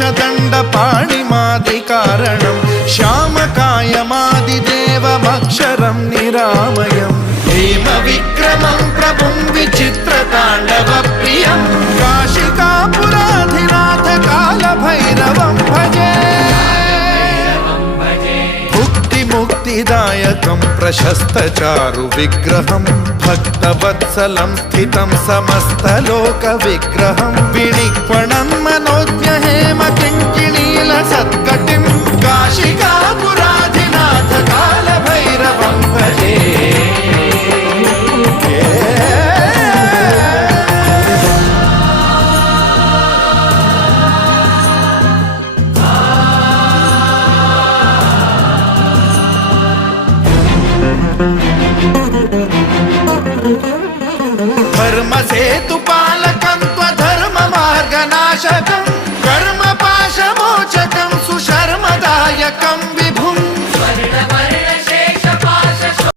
पाशदण्डपाणिमादिकारणं श्यामकायमादिदेवमक्षरं निरामयं हेमविक्रमं प्रभुं विचित्रताण्डवप्रियं काशिकापुराधिनाथ कालभैरवं भजे मुक्तिदायकं प्रशस्तचारु विग्रहं भक्तवत्सलं स्थितं समस्तलोकविग्रहं विनिक्वणं मनोज्ञहेम किङ्किणीलसत्कटिं काशिकापुराधिनाथ कालभैरवं भजे धर्मसेतु